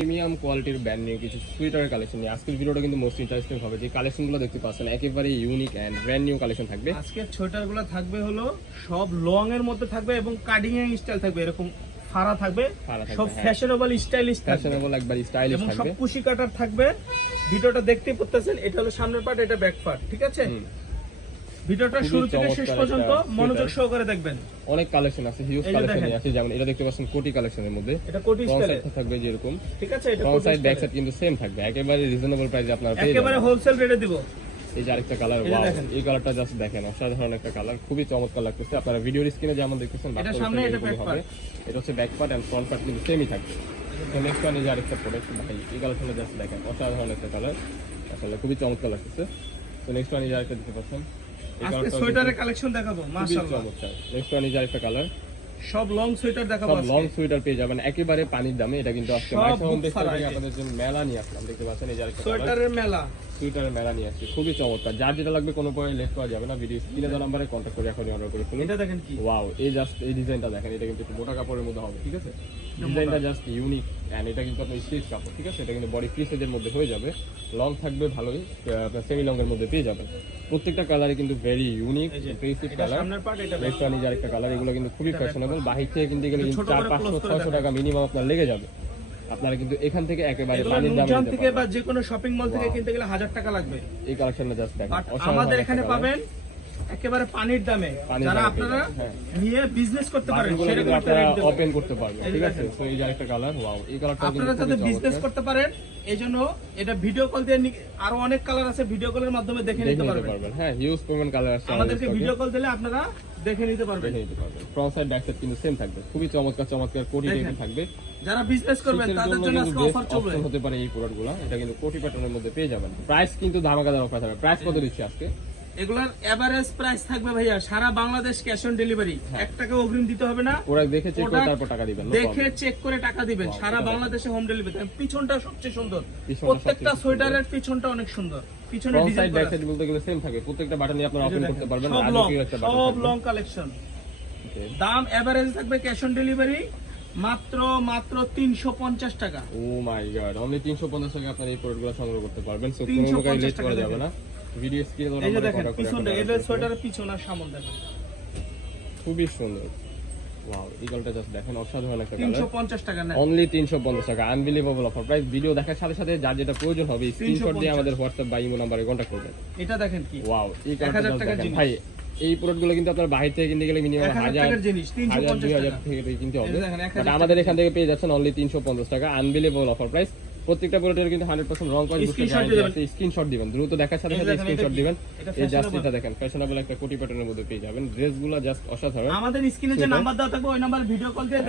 Premium কোয়ালিটির brand new কিছু সুইটারের collection নিয়ে আজকের ভিডিওটা কিন্তু মোস্ট ইন্টারেস্টিং হবে। যে কালেকশনগুলো দেখতে পাচ্ছেন একেবারে unique and brand new collection থাকবে। আজকের সোয়েটারগুলো থাকবে হলো সব লং এর মধ্যে থাকবে এবং কাটিং এর স্টাইল থাকবে, এরকম ফাড়া থাকবে, সব ফ্যাশনেবল স্টাইলিশ থাকবে, ফ্যাশনেবল একবার স্টাইলিশ থাকবে, সব কুশি কাটার থাকবে। ভিডিওটা দেখতেই পাচ্ছেন, এটা হলো সামনের পার্ট, এটা ব্যাক পার্ট, ঠিক আছে? ভিডিওটা শুরু থেকে শেষ পর্যন্ত মনোযোগ সহকারে দেখবেন। অনেক কালেকশন আছে, হিউজ কালেকশন আছে। যেমন এটা দেখতে পাচ্ছেন কোটি কালেকশনের মধ্যে, এটা কোটি স্টাইল থাকবে যেরকম, ঠিক আছে? এটা ফ্রন্ট সাইড ব্যাক সাইড কিন্তু সেম থাকবে, একেবারে রিজনেবল প্রাইসে আপনারা পেয়ে যাবেন, একেবারে হোলসেল রেটে দিব। এই যে আরেকটা কালার, ওয়াও, এই কালারটা জাস্ট দেখেন, অসাধারণ একটা কালার, খুবই চমৎকার লাগতেছে। আপনারা ভিডিওর স্ক্রিনে যেমন দেখতেছেন, এটা সামনে, এটা ব্যাক পার্ট, এটা হচ্ছে back part and front part কিন্তু সেমই থাকবে। তো নেক্সট ওয়ান এই যে আরেকটা প্রোডাক্ট, ভাই এই কালারটা জাস্ট দেখেন, অসাধারণ একটা কালার, আসলে খুবই চমৎকার লাগতেছে। তো নেক্সট ওয়ান এই যে আরেকটা দেখতে পাচ্ছেন, আজকে সোয়েটারের কালেকশন দেখাবো, মাশাআল্লাহ চমৎকার। নেক্সট ওয়ান এই যে আরেকটা কালার, সব লং সোয়েটার দেখাবো, সব লং সোয়েটার পেয়ে যাবেন একেবারে পানির দামে। এটা কিন্তু আজকে আপনাদের জন্য মেলা নিয়ে আসলাম, দেখতে পাচ্ছেন এই যে আরেকটা সোয়েটারের মেলা, সুইটারের মেলা নিয়ে আসছি, খুবই চমৎকার। যার যেটা লাগবে কোনো পরে লেট করা যাবে না, ভিডিও স্ক্রিনে দেওয়া নাম্বারে কন্ট্যাক্ট করে এখনই অর্ডার করে ফেলুন। এটা দেখেন কি ওয়াও, এই জাস্ট এই ডিজাইনটা দেখেন, এটা কিন্তু একটু মোটা কাপড়ের মধ্যে হবে, ঠিক আছে? ডিজাইনটা জাস্ট ইউনিক এন্ড এটা কিন্তু আপনার স্টিচ কাপড়, ঠিক আছে? এটা কিন্তু বডি ফ্রি সাইজের মধ্যে হয়ে যাবে, লং থাকবে ভালোই, আপনার সেমি লং এর মধ্যে পেয়ে যাবেন। প্রত্যেকটা কালারই কিন্তু ভেরি ইউনিক, প্রিন্সিপ কালার। সামনের পার্ট, এটা নেক্সট ওয়ান এই যে আরেকটা কালার, এগুলো কিন্তু খুবই ফ্যাশনেবল। বাহির থেকে কিনতে গেলে কিন্তু 400-500-600 টাকা মিনিমাম আপনার লেগে যাবে। আপনারা কিন্তু এখান থেকে একেবারে পানির দামে নিতে থেকে বা যে কোনো শপিং মল থেকে কিনতে গেলে 1000 টাকা লাগবে। এই কালেকশনটা জাস্ট দেখেন, আমাদের এখানে পাবেন একেবারে পানির দামে, যারা আপনারা নিয়ে বিজনেস করতে পারেন, সেটা আপনারা ওপেন করতে পারবেন, ঠিক আছে? তো এই যে আরেকটা কালার, ওয়াও, এই কালারটা আপনারা যাতে বিজনেস করতে পারেন, এইজন্য এটা ভিডিও কল দিয়ে, আরো অনেক কালার আছে, ভিডিও কলের মাধ্যমে দেখে নিতে পারবেন। হ্যাঁ, হিউজ পরিমাণ কালার আছে, আমাদেরকে ভিডিও কল দিলে আপনারা দেখে নিতে পারবেন। ফ্রন্ট সাইড ব্যাক সাইড কিন্তু সেম থাকবে, খুবই চমৎকার চমৎকার কোটি টাইপের থাকবে। যারা বিজনেস করবেন তাদের জন্য আজকে অফার চলবে, হতে পারে এই প্রোডাক্টগুলো। এটা কিন্তু কোটি প্যাটার্নের মধ্যে পেয়ে যাবেন। প্রাইস কিন্তু ধামাকাদার অফার থাকবে। প্রাইস কত দিচ্ছি আজকে? এগুলার এভারেজ প্রাইস থাকবে ভাইয়া সারা বাংলাদেশ ক্যাশ অন ডেলিভারি, 1 টাকা অগ্রিম দিতে হবে না। প্রোডাক্ট দেখে চেক করে তারপর টাকা দিবেন, দেখে চেক করে টাকা দিবেন। সারা বাংলাদেশে হোম ডেলিভারি। পিছনটা সবচেয়ে সুন্দর, প্রত্যেকটা সোয়েটারের পিছনটা অনেক সুন্দর। পিছনে ডিজাইন ব্যাক সাইড বলতে গেলে সেম থাকে, প্রত্যেকটা বাটনই আপনারা ওপেন করতে পারবেন। সব লং কালেকশন। দাম এভারেজ থাকবে ক্যাশ অন ডেলিভারি মাত্র 350 টাকা। ও মাই গড, অনলি 350 টাকা আপনারা এই প্রোডাক্টগুলো সংগ্রহ করতে পারবেন। সো কোনো প্রকার লেট করা যাবে না। ভিডিও স্ক্রিনে দেওয়া নাম্বারে কন্টাক্ট করে পিছনটা, এটা সোয়েটারের পিছন আর সামন দেখেন, খুবই সুন্দর। ওয়াও, এই কালারটা জাস্ট দেখেন, অসাধারণ একটা কালার। 350 টাকা না, অনলি 350 টাকা, আনবিলিভেবল অফার প্রাইস। ভিডিও দেখার সাথে সাথে যার যেটা প্রয়োজন হবে স্ক্রিনশট দিয়ে আমাদের হোয়াটসঅ্যাপ বা ইমো নম্বরে কন্টাক্ট করবেন। এটা দেখেন কি, ওয়াও, এই কালারটা দেখেন ভাই। এই প্রোডাক্টগুলো কিন্তু আপনার বাইরে থেকে কিনতে গেলে মিনিমাম 1000 টাকার জিনিস 350 টাকা থেকে কিনতে হবে, বাট আমাদের এখান থেকে পেয়ে যাচ্ছেন অনলি 350 টাকা, আনবিলিভেবল অফার প্রাইস। প্রত্যেকটা প্রোডাক্টের কিন্তু 100% রং কস স্ক্রিনশট দিবেন, দ্রুত দেখার সাথে সাথে স্ক্রিনশট দিবেন। এই জাস্ট এটা দেখেন, ফ্যাশনেবল একটা কোটি প্যাটার্নের মধ্যে পেয়ে যাবেন। ড্রেসগুলো জাস্ট অসাধারণ। আমাদের স্ক্রিনে যে নাম্বার দেওয়া থাকবে ওই নাম্বার ভিডিও কল দিয়ে